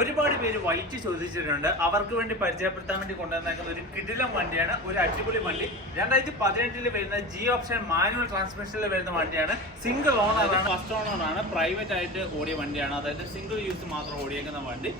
ഒരുപാട് പേര് വൈറ്റ് ചോദിച്ചിട്ടുണ്ട്. അവർക്ക് വേണ്ടി പരിചയപ്പെടുത്താൻ വേണ്ടി കൊണ്ടുവന്നേക്കുന്ന ഒരു കിടിലം വണ്ടിയാണ്, ഒരു അടിപൊളി വണ്ടി. 2018 വരുന്ന ജി ഓപ്ഷൻ മാനുവൽ ട്രാൻസ്മിഷനിൽ വരുന്ന വണ്ടിയാണ്. സിംഗിൾ ഓണറാണ്, ഫസ്റ്റ് ഓണറാണ്, പ്രൈവറ്റ് ആയിട്ട് ഓടിയ വണ്ടിയാണ്. അതായത് സിംഗിൾ യൂസ് മാത്രം ഓടിയേക്കുന്ന വണ്ടി.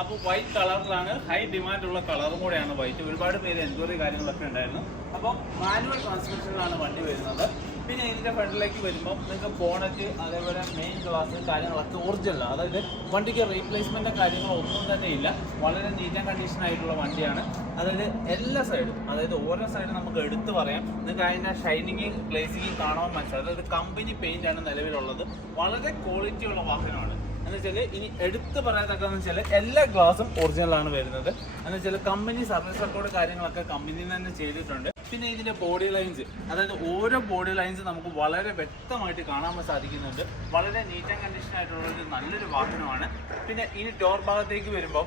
അപ്പോൾ വൈറ്റ് കളറിലാണ്, ഹൈ ഡിമാൻഡുള്ള കളറും കൂടെയാണ് വൈറ്റ്. ഒരുപാട് പേര് എൻക്വയറി കാര്യങ്ങളൊക്കെ ഉണ്ടായിരുന്നു. അപ്പോൾ മാനുവൽ ട്രാൻസ്മിഷനിലാണ് വണ്ടി വരുന്നത്. പിന്നെ ഇതിൻ്റെ ഫ്രണ്ടിലേക്ക് വരുമ്പോൾ നിങ്ങൾക്ക് ബോണറ്റ്, അതേപോലെ മെയിൻ ഗ്ലാസ് കാര്യങ്ങളൊക്കെ ഒറിജിനലാണ്. അതായത് വണ്ടിക്ക് റീപ്ലേസ്മെൻറ്റ് കാര്യങ്ങളൊന്നും തന്നെ ഇല്ല. വളരെ നീറ്റ് ആൻഡ് കണ്ടീഷൻ ആയിട്ടുള്ള വണ്ടിയാണ്. അതായത് എല്ലാ സൈഡും, അതായത് ഓരോ സൈഡും നമുക്ക് എടുത്ത് പറയാം. നിങ്ങൾക്ക് അതിൻ്റെ ഷൈനിങ് ഗ്ലേസിങ് കാണാൻ മനസ്സിലാവും. അതായത് കമ്പനി പെയിൻ്റാണ് നിലവിലുള്ളത്. വളരെ ക്വാളിറ്റിയുള്ള വാഹനമാണ്. എന്ന് വെച്ചാൽ ഇനി എടുത്ത് പറയാത്തക്കെന്ന് വെച്ചാൽ എല്ലാ ഗ്ലാസും ഒറിജിനലാണ് വരുന്നത്. എന്ന് വെച്ചാൽ കമ്പനി സർവീസ് റെക്കോർഡ് കാര്യങ്ങളൊക്കെ കമ്പനിയിൽ തന്നെ ചെയ്തിട്ടുണ്ട്. പിന്നെ ഇതിൻ്റെ ബോഡി ലൈൻസ്, അതായത് ഓരോ ബോഡി ലൈൻസ് നമുക്ക് വളരെ വ്യക്തമായിട്ട് കാണാൻ സാധിക്കുന്നുണ്ട്. വളരെ നീറ്റ് ആൻഡ് കണ്ടീഷൻ ആയിട്ടുള്ള ഒരു നല്ലൊരു വാഹനമാണ്. പിന്നെ ഇനി ഡോർ ഭാഗത്തേക്ക് വരുമ്പോൾ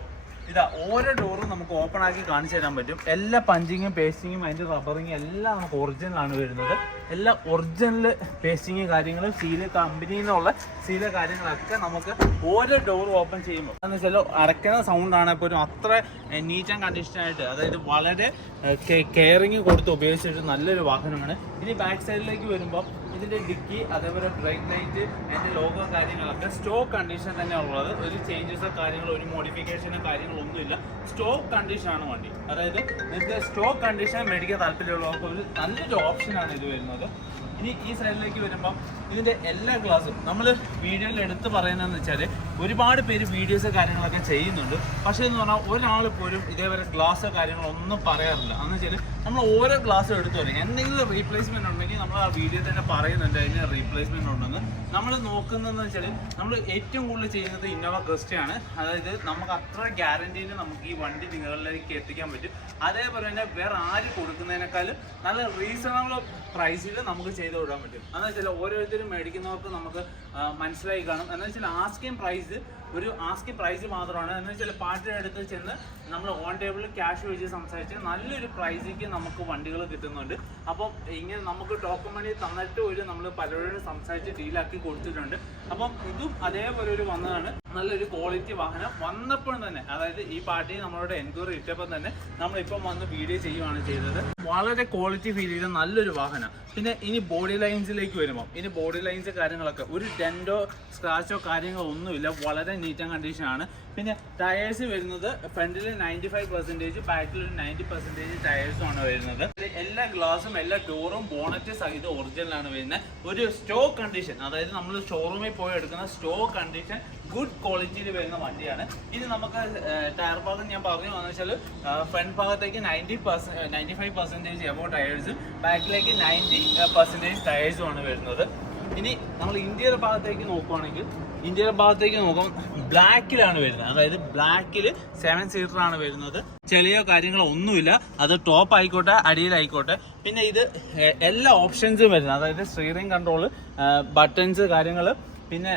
ഇതാ ഓരോ ഡോറും നമുക്ക് ഓപ്പൺ ആക്കി കാണിച്ചു തരാൻ പറ്റും. എല്ലാ പഞ്ചിങ്ങും പേസ്റ്റിങ്ങും അതിൻ്റെ റബ്ബറിങ്ങും എല്ലാം നമുക്ക് ഒറിജിനലാണ് വരുന്നത്. എല്ലാ ഒറിജിനൽ പേസ്റ്റിങ് കാര്യങ്ങളും സീല് കമ്പനിയിൽ നിന്നുള്ള സീല് കാര്യങ്ങളൊക്കെ നമുക്ക് ഓരോ ഡോർ ഓപ്പൺ ചെയ്യുമ്പോൾ എന്ന് വെച്ചാൽ അടയ്ക്കുന്ന സൗണ്ടാണ് എപ്പോഴും അത്ര നീറ്റ് ആൻഡ് കണ്ടീഷനായിട്ട്, അതായത് വളരെ കെയറിങ് കൊടുത്ത് ഉപയോഗിച്ചിട്ട് നല്ലൊരു വാഹനമാണ്. ഇനി ബാക്ക് സൈഡിലേക്ക് വരുമ്പോൾ ഇതിൻ്റെ ഡിക്കി, അതേപോലെ ബ്രേക്ക് ലൈറ്റ്, അതിൻ്റെ ലോഗോ കാര്യങ്ങളൊക്കെ സ്റ്റോക്ക് കണ്ടീഷൻ തന്നെ ഉള്ളത്. ഒരു ചേഞ്ചസോ കാര്യങ്ങളോ ഒരു മോഡിഫിക്കേഷനോ കാര്യങ്ങളൊന്നുമില്ല. സ്റ്റോക്ക് കണ്ടീഷനാണ് വണ്ടി. അതായത് നിങ്ങൾക്ക് സ്റ്റോക്ക് കണ്ടീഷൻ മേടിക്കാൻ താല്പര്യമുള്ളവർക്ക് ഒരു നല്ലൊരു ഓപ്ഷനാണ് ഇത് വരുന്നത്. ഇനി ഈ സൈഡിലേക്ക് വരുമ്പം ഇതിൻ്റെ എല്ലാ ഗ്ലാസും നമ്മൾ വീഡിയോയിൽ എടുത്ത് പറയുന്നതെന്ന് വെച്ചാൽ ഒരുപാട് പേര് വീഡിയോസ് കാര്യങ്ങളൊക്കെ ചെയ്യുന്നുണ്ട്. പക്ഷേ എന്ന് പറഞ്ഞാൽ ഒരാൾ പോലും ഇതേപോലെ ഗ്ലാസ് കാര്യങ്ങളൊന്നും പറയാറില്ല. എന്ന് വെച്ചാൽ നമ്മൾ ഓരോ ഗ്ലാസ്സും എടുത്ത് പറയും. എന്തെങ്കിലും റീപ്ലേസ്മെൻറ്റ് ഉണ്ടെങ്കിൽ നമ്മൾ ആ വീഡിയോ തന്നെ പറയുന്നുണ്ട് അതിന് റീപ്ലേസ്മെൻറ്റ് ഉണ്ടെന്ന്. നമ്മൾ നോക്കുന്നതെന്ന് വെച്ചാൽ നമ്മൾ ഏറ്റവും കൂടുതൽ ചെയ്യുന്നത് ഇന്നോവ ക്രിസ്റ്റയാണ്. അതായത് നമുക്ക് അത്ര ഗ്യാരണ്ടീന് നമുക്ക് ഈ വണ്ടി നിങ്ങളിലേക്ക് എത്തിക്കാൻ പറ്റും. അതേപോലെ തന്നെ വേറെ ആര് കൊടുക്കുന്നതിനേക്കാളും നല്ല റീസണബിൾ പ്രൈസിൽ നമുക്ക് ചെയ്ത് വിടാൻ പറ്റും. എന്ന് വെച്ചാൽ ഓരോരുത്തരും മേടിക്കുന്നവർക്ക് നമുക്ക് മനസ്സിലായി കാണും. എന്ന് വെച്ചാൽ ആസ്കിങ് പ്രൈസ് മാത്രമാണ്. എന്ന് വെച്ചാൽ പാർട്ടിയുടെ അടുത്ത് ചെന്ന് നമ്മൾ ഓൺ ടേബിളിൽ ക്യാഷ് വെച്ച് സംസാരിച്ച് നല്ലൊരു പ്രൈസിക്ക് നമുക്ക് വണ്ടികൾ കിട്ടുന്നുണ്ട്. അപ്പം ഇങ്ങനെ നമുക്ക് ടോക്കൺ മണി തന്നിട്ട് ഒരു നമ്മൾ പലരോടും സംസാരിച്ച് ഡീലാക്കി കൊടുത്തിട്ടുണ്ട്. അപ്പം ഇതും അതേപോലെ ഒരു വന്നതാണ്. നല്ലൊരു ക്വാളിറ്റി വാഹനം വന്നപ്പോഴും തന്നെ, അതായത് ഈ പാർട്ടി നമ്മളോട് എൻക്വയറി ഇട്ടപ്പോൾ തന്നെ നമ്മളിപ്പം വന്ന് വീഡിയോ ചെയ്യുകയാണ് ചെയ്തത്. വളരെ ക്വാളിറ്റി ഫീൽ ചെയ്ത നല്ലൊരു വാഹനം. പിന്നെ ഇനി ബോഡി ലൈൻസിലേക്ക് വരുമ്പോൾ ഇനി ബോഡി ലൈൻസ് കാര്യങ്ങളൊക്കെ ഒരു ഡെൻറ്റോ സ്ക്രാച്ചോ കാര്യങ്ങളോ ഒന്നുമില്ല. വളരെ നീറ്റ് ആൻഡ് കണ്ടീഷനാണ്. പിന്നെ ടയേഴ്സ് വരുന്നത് ഫ്രണ്ടിൽ 95%, ബാക്കിൽ ഒരു 90% ടയേഴ്സുമാണ് വരുന്നത്. എല്ലാ ഗ്ലാസും എല്ലാ ഡോറും ബോണറ്റ് സഹിതം ഒറിജിനലാണ് വരുന്നത്. ഒരു സ്റ്റോക്ക് കണ്ടീഷൻ, അതായത് നമ്മൾ ഷോറൂമിൽ പോയി എടുക്കുന്ന സ്റ്റോക്ക് കണ്ടീഷൻ ഗുഡ് ക്വാളിറ്റിയിൽ വരുന്ന വണ്ടിയാണ്. ഇനി നമുക്ക് ടയർ ഭാഗം ഞാൻ പറഞ്ഞു എന്ന് വെച്ചാൽ ഫ്രണ്ട് ഭാഗത്തേക്ക് 95% എബോ ടയേഴ്സും ബാക്കിലേക്ക് 90% ടയേഴ്സുമാണ് വരുന്നത്. ഇനി നമ്മൾ ഇന്ത്യയുടെ ഭാഗത്തേക്ക് നോക്കുവാണെങ്കിൽ ബ്ലാക്കിലാണ് വരുന്നത്. അതായത് ബ്ലാക്കിൽ 7 സീറ്ററാണ് വരുന്നത്. ചെളിയോ കാര്യങ്ങളോ ഒന്നുമില്ല. അത് ടോപ്പ് ആയിക്കോട്ടെ അടിയിലായിക്കോട്ടെ. പിന്നെ ഇത് എല്ലാ ഓപ്ഷൻസും വരുന്നത്, അതായത് സ്റ്റിയറിംഗ് കൺട്രോൾ, ബട്ടൺസ് കാര്യങ്ങൾ, പിന്നെ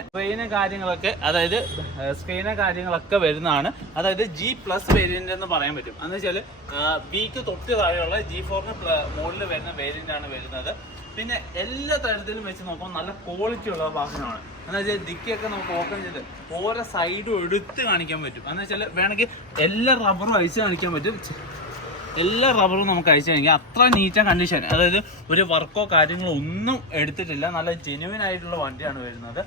സ്ക്രീന് കാര്യങ്ങളൊക്കെ വരുന്നതാണ്. അതായത് G+ വേരിയന്റ് എന്ന് പറയാൻ പറ്റും. എന്ന് വെച്ചാൽ Bക്ക് തൊട്ട് താഴെയുള്ള G4 മോഡലിൽ വരുന്ന വേരിയന്റ് ആണ് വരുന്നത്. പിന്നെ എല്ലാ തരത്തിലും വെച്ച് നോക്കുമ്പോൾ നല്ല ക്വാളിറ്റി ഉള്ള വാഹനമാണ്. എന്ന് വെച്ചാൽ ഡിക്കിയൊക്കെ നമുക്ക് ഓപ്പൺ ചെയ്ത് ഓരോ സൈഡും എടുത്ത് കാണിക്കാൻ പറ്റും. എന്ന് വെച്ചാൽ വേണമെങ്കിൽ എല്ലാ റബ്ബറും അഴിച്ച് കാണിക്കാൻ പറ്റും. എല്ലാ റബ്ബറും നമുക്ക് അഴിച്ചു കാണിക്കാം. അത്ര നീറ്റ് ആൻഡ് കണ്ടീഷൻ, അതായത് ഒരു വർക്കോ കാര്യങ്ങളോ ഒന്നും എടുത്തിട്ടില്ല. നല്ല ജെന്യുവൻ ആയിട്ടുള്ള വണ്ടിയാണ് വരുന്നത്.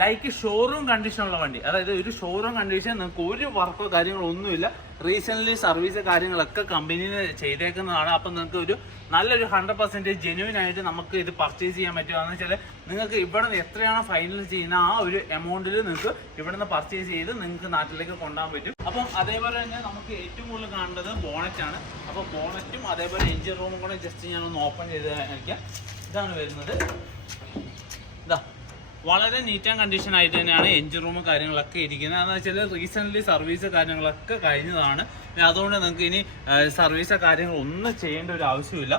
ലൈക്ക് ഷോറൂം കണ്ടീഷനുള്ള വണ്ടി. അതായത് ഒരു ഷോറൂം കണ്ടീഷൻ, നിങ്ങൾക്ക് ഒരു വർക്കോ കാര്യങ്ങളോ ഒന്നുമില്ല. റീസെൻ്റ്ലി സർവീസ് കാര്യങ്ങളൊക്കെ കമ്പനിയിൽ ചെയ്തേക്കുന്നതാണ്. അപ്പം നിങ്ങൾക്ക് ഒരു നല്ലൊരു 100% ജെന്യുവൻ ആയിട്ട് നമുക്ക് ഇത് പർച്ചേസ് ചെയ്യാൻ പറ്റുകയെന്ന് വെച്ചാൽ നിങ്ങൾക്ക് ഇവിടെ നിന്ന് എത്രയാണോ ഫൈനൽ ചെയ്യുന്ന ആ ഒരു എമൗണ്ടിൽ നിങ്ങൾക്ക് ഇവിടെ നിന്ന് പർച്ചേസ് ചെയ്ത് നിങ്ങൾക്ക് നാട്ടിലേക്ക് കൊണ്ടുപോകാൻ പറ്റും. അപ്പം അതേപോലെ തന്നെ നമുക്ക് ഏറ്റവും കൂടുതൽ കാണേണ്ടത് ബോണറ്റാണ്. അപ്പോൾ ബോണറ്റും അതേപോലെ എഞ്ചിൻ റൂമും കൂടെ ജസ്റ്റ് ഞാനൊന്ന് ഓപ്പൺ ചെയ്ത് കാണിക്കാം. ഇതാണ് വരുന്നത്. ഇതാ വളരെ നീറ്റ് ആൻഡ് കണ്ടീഷൻ ആയിട്ട് തന്നെയാണ് എഞ്ചിൻ റൂം കാര്യങ്ങളൊക്കെ ഇരിക്കുന്നത്. എന്ന് വെച്ചാൽ റീസെൻ്റ്ലി സർവീസ് കാര്യങ്ങളൊക്കെ കഴിഞ്ഞതാണ്. അതുകൊണ്ട് നിങ്ങൾക്ക് ഇനി സർവീസോ കാര്യങ്ങളൊന്നും ചെയ്യേണ്ട ഒരു ആവശ്യമില്ല.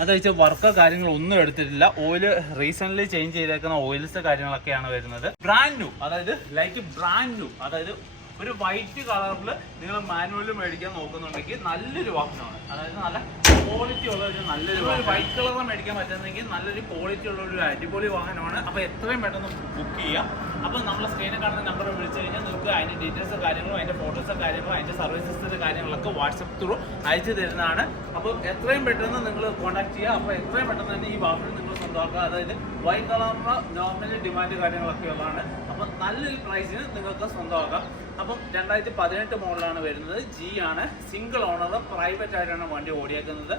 അത് വെച്ചാൽ വർക്കോ കാര്യങ്ങളൊന്നും എടുത്തിട്ടില്ല. ഓയിൽ റീസെൻ്റ്ലി ചേഞ്ച് ചെയ്തേക്കുന്ന ഓയിൽസ് കാര്യങ്ങളൊക്കെയാണ് വരുന്നത്. ബ്രാൻഡ് ന്യൂ, അതായത് ലൈക്ക് ബ്രാൻഡ് ന്യൂ, അതായത് ഒരു വൈറ്റ് കളറിൽ നിങ്ങൾ മാനുവലിൽ മേടിക്കാൻ നോക്കുന്നുണ്ടെങ്കിൽ നല്ലൊരു വാഹനമാണ്. അതായത് നല്ല ക്വാളിറ്റി ഉള്ള ഒരു നല്ലൊരു വൈറ്റ് കളറിൽ മേടിക്കാൻ പറ്റുന്നെങ്കിൽ നല്ലൊരു ക്വാളിറ്റി ഉള്ള ഒരു അടിപൊളി വാഹനമാണ്. അപ്പോൾ എത്രയും പെട്ടെന്ന് ബുക്ക് ചെയ്യാം. അപ്പോൾ നമ്മൾ സ്ക്രീനിൽ കാണുന്ന നമ്പർ വിളിച്ചു കഴിഞ്ഞാൽ നിങ്ങൾക്ക് അതിൻ്റെ ഡീറ്റെയിൽസ് കാര്യങ്ങളും അതിൻ്റെ ഫോട്ടോസ് കാര്യങ്ങളും അതിൻ്റെ സർവീസ് ഹിസ്റ്ററി കാര്യങ്ങളൊക്കെ വാട്സപ്പ് ത്രൂ അയച്ചു തരുന്നതാണ്. അപ്പോൾ എത്രയും പെട്ടെന്ന് നിങ്ങൾ കോൺടാക്ട് ചെയ്യുക. അപ്പോൾ എത്രയും പെട്ടെന്ന് തന്നെ ഈ വാഹനം നിങ്ങൾ സ്വന്തമാക്കുക. അതായത് വൈറ്റ് കളറിന് നോർമലി ഡിമാൻഡ് കാര്യങ്ങളൊക്കെ ഉള്ളതാണ്. അപ്പോൾ നല്ലൊരു പ്രൈസിന് നിങ്ങൾക്ക് സ്വന്തമാക്കാം. അപ്പം 2018 മോഡലാണ് വരുന്നത്. ജി ആണ്, സിംഗിൾ ഓണർ, പ്രൈവറ്റ് ആയിട്ടാണ് വണ്ടി ഓടിയേക്കുന്നത്.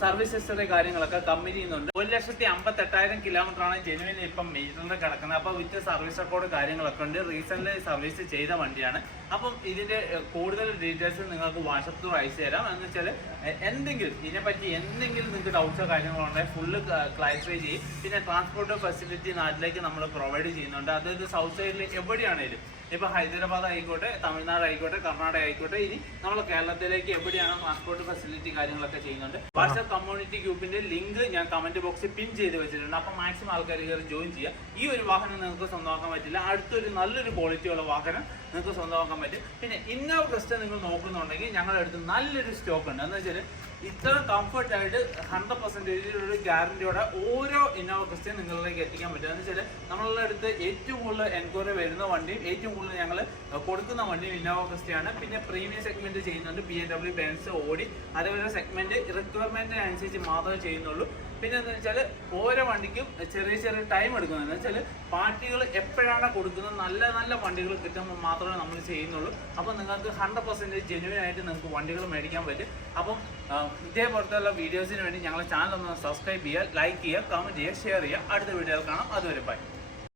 സർവീസ് ഹിസ്റ്ററി കാര്യങ്ങളൊക്കെ കമ്പനി ചെയ്യുന്നുണ്ട്. 1,58,000 കിലോമീറ്ററാണ് ജെനുവിൻ ഇപ്പം മീറ്ററിൽ കിടക്കുന്നത്. അപ്പോൾ വിത്ത് സർവീസ് റെക്കോർഡ് കാര്യങ്ങളൊക്കെ ഉണ്ട്. റീസെൻ്റ്ലി സർവീസ് ചെയ്ത വണ്ടിയാണ്. അപ്പം ഇതിൻ്റെ കൂടുതൽ ഡീറ്റെയിൽസ് നിങ്ങൾക്ക് വാട്സപ്പ് ത്രൂ അയച്ചു തരാം. എന്ന് വെച്ചാൽ എന്തെങ്കിലും ഇതിനെപ്പറ്റി എന്തെങ്കിലും നിങ്ങൾക്ക് ഡൗട്ട്സോ കാര്യങ്ങളോ ഉണ്ടെങ്കിൽ ഫുള്ള് ക്ലാരിഫൈ ചെയ്യും. പിന്നെ ട്രാൻസ്പോർട്ട് ഫെസിലിറ്റി നാട്ടിലേക്ക് നമ്മൾ പ്രൊവൈഡ് ചെയ്യുന്നുണ്ട്. അതായത് സൗത്ത് സൈഡിൽ എവിടെയാണേലും, ഇപ്പോൾ ഹൈദരാബാദ് ആയിക്കോട്ടെ, തമിഴ്നാട് ആയിക്കോട്ടെ, കർണാടക ആയിക്കോട്ടെ, ഇനി നമ്മൾ കേരളത്തിലേക്ക് എവിടെയാണ് ട്രാൻസ്പോർട്ട് ഫെസിലിറ്റി കാര്യങ്ങളൊക്കെ ചെയ്യുന്നുണ്ട്. വാട്സ്ആപ്പ് കമ്മ്യൂണിറ്റി ഗ്രൂപ്പിന്റെ ലിങ്ക് ഞാൻ കമന്റ് ബോക്സിൽ പിൻ ചെയ്ത് വെച്ചിട്ടുണ്ട്. അപ്പോൾ മാക്സിമം ആൾക്കാർ കയറി ജോയിൻ ചെയ്യുക. ഈ ഒരു വാഹനം നിങ്ങൾക്ക് സ്വന്തമാക്കാൻ പറ്റില്ല, അടുത്തൊരു നല്ലൊരു ക്വാളിറ്റിയുള്ള വാഹനം നിങ്ങൾക്ക് സ്വന്തമാക്കാൻ പറ്റും. പിന്നെ ഇന്നോവ ക്രിസ്റ്റ നിങ്ങൾ നോക്കുന്നുണ്ടെങ്കിൽ ഞങ്ങളുടെ അടുത്ത് നല്ലൊരു സ്റ്റോക്ക് ഉണ്ട്. എന്ന് വെച്ചാൽ ഇത്ര കംഫർട്ടായിട്ട് 100% ഒരു ഗ്യാരണ്ടിയോടെ ഓരോ ഇന്നോവ ക്രിസ്റ്റയും നിങ്ങളിലേക്ക് എത്തിക്കാൻ പറ്റും. എന്ന് വെച്ചാൽ നമ്മളുടെ അടുത്ത് ഏറ്റവും കൂടുതൽ എൻക്വയറി വരുന്ന വണ്ടിയും ഏറ്റവും കൂടുതൽ ഞങ്ങൾ കൊടുക്കുന്ന വണ്ടിയും ഇന്നോവ ക്രിസ്റ്റയാണ്. പിന്നെ പ്രീമിയം സെഗ്മെന്റ് ചെയ്യുന്നുണ്ട്, BMW, ബെൻസ്, ഓഡി, അതേപോലെ സെഗ്മെന്റ് റിക്വയർമെന്റിനനുസരിച്ച് മാത്രമേ ചെയ്യുന്നുള്ളൂ. പിന്നെ എന്താ വെച്ചാൽ ഓരോ വണ്ടിക്കും ചെറിയ ചെറിയ ടൈം എടുക്കുന്നത്. എന്ന് വെച്ചാൽ പാർട്ടികൾ എപ്പോഴാണ് കൊടുക്കുന്നത്, നല്ല നല്ല വണ്ടികൾ കിട്ടുമ്പോൾ മാത്രമേ നമ്മൾ ചെയ്യുന്നുള്ളൂ. അപ്പോൾ നിങ്ങൾക്ക് 100% ജെന്യുവൻ ആയിട്ട് നിങ്ങൾക്ക് വണ്ടികൾ മേടിക്കാൻ പറ്റും. അപ്പം ഇതേപോലത്തെ വീഡിയോസിന് വേണ്ടി ഞങ്ങളുടെ ചാനൽ ഒന്ന് സബ്സ്ക്രൈബ് ചെയ്യുക, ലൈക്ക് ചെയ്യുക, കമൻറ്റ് ചെയ്യുക, ഷെയർ ചെയ്യുക. അടുത്ത വീഡിയോയിൽ കാണാം. അതുവരെ ബൈ.